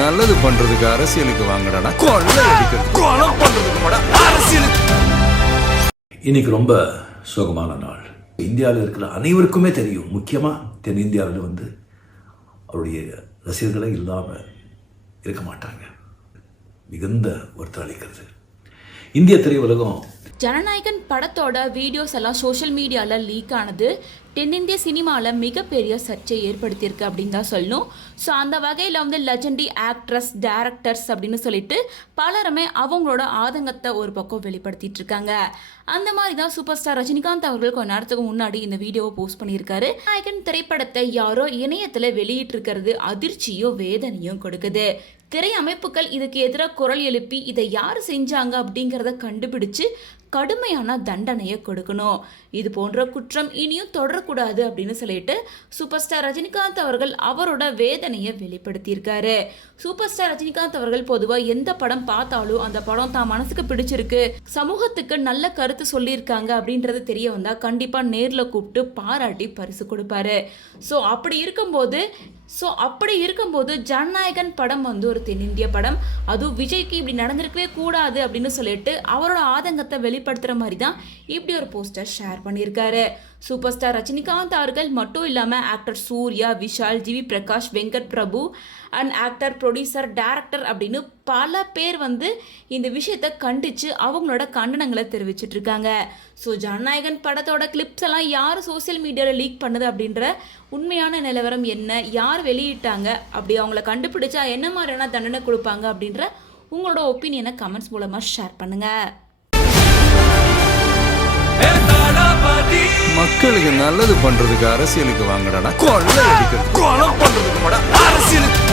நல்லது பண்றதுக்கு அரசியலுக்கு வாங்கடா, கொள்ளை அடிக்கிறது கொலை பண்றதுக்கு அரசியலுக்கு. இன்னைக்கு ரொம்ப சோகமான நாள். இந்தியாவில் இருக்கிற அனைவருக்குமே தெரியும், முக்கியமாக தென்னிந்தியாவில் அவருடைய ரசிகர்களே இல்லாமல் இருக்க மாட்டாங்க. மிகுந்த வருத்தம் அளிக்கிறது. இந்திய திரையுலகம் ஜனநாயகன் படத்தோட வீடியோஸ் எல்லாம் சோஷியல் மீடியாவில் லீக் ஆனது தென்னிந்திய சினிமாவில் மிகப்பெரிய சர்ச்சை ஏற்படுத்தியிருக்கு அப்படின்னு தான் சொல்லணும். ஸோ அந்த வகையில் லெஜெண்டரி ஆக்ட்ரஸ், டேரக்டர்ஸ் அப்படின்னு சொல்லிட்டு பலருமே அவங்களோட ஆதங்கத்தை ஒரு பக்கம் வெளிப்படுத்திட்டு இருக்காங்க. அந்த மாதிரி தான் சூப்பர் ஸ்டார் ரஜினிகாந்த் அவர்கள் கொஞ்ச நேரத்துக்கு முன்னாடி இந்த வீடியோவை போஸ்ட் பண்ணியிருக்காரு. நாயகன் திரைப்படத்தை யாரோ இணையத்தில் வெளியிட்டு இருக்கிறது அதிர்ச்சியும் வேதனையும் கொடுக்குது. திரை அமைப்புகள் இதுக்கு எதிராக குரல் எழுப்பி இதை யார் செஞ்சாங்க அப்படிங்கிறத கண்டுபிடிச்சு கடுமையான தண்டனையை கொடுக்கணும். இது போன்ற குற்றம் இனியும் தொடரக்கூடாது அப்படின்னு சொல்லிட்டு சூப்பர் ஸ்டார் ரஜினிகாந்த் அவர்கள் அவரோட வேதனையை வெளிப்படுத்தியிருக்காரு. சூப்பர் ஸ்டார் ரஜினிகாந்த் அவர்கள் பொதுவாக எந்த படம் பார்த்தாலும் அந்த படம் தான் மனசுக்கு பிடிச்சிருக்கு, சமூகத்துக்கு நல்ல கருத்து சொல்லியிருக்காங்க அப்படின்றது தெரிய வந்தால் கண்டிப்பாக நேரில் கூப்பிட்டு பாராட்டி பரிசு கொடுப்பாரு. ஸோ அப்படி இருக்கும்போது ஜனநாயகன் படம் ஒரு தென்னிந்திய படம், அதுவும் விஜய்க்கு இப்படி நடந்திருக்கவே கூடாது அப்படின்னு சொல்லிட்டு அவரோட ஆதங்கத்தை வெளிப்படுத்துகிற மாதிரி தான் இப்படி ஒரு போஸ்டர் ஷேர் பண்ணியிருக்காரு. சூப்பர் ஸ்டார் ரஜினிகாந்த் அவர்கள் மட்டும் இல்லாமல் actor Suriya, Vishal, GV Prakash, Venkat Prabhu and actor, producer, director அப்படின்னு பல பேர் இந்த விஷயத்தை கண்டித்து அவங்களோட கண்டனங்களை தெரிவிச்சிட்டு இருக்காங்க. ஸோ ஜனநாயகன் படத்தோட கிளிப்ஸ் எல்லாம் யார் சோசியல் மீடியாவில் லீக் பண்ணுது அப்படின்ற உண்மையான நிலவரம் என்ன, யார் வெளியிட்டாங்க, அப்படி அவங்கள கண்டுபிடிச்சா என்ன மாதிரியான தண்டனை கொடுப்பாங்க அப்படின்ற உங்களோட ஒப்பீனியனை கமெண்ட்ஸ் மூலமாக ஷேர் பண்ணுங்கள். மக்களுக்கு நல்லது பண்றதுக்கு அரசியலுக்கு வாங்கடா, கொள்ளை அடிக்கிறது கொலை பண்றதுக்கு அரசியலுக்கு.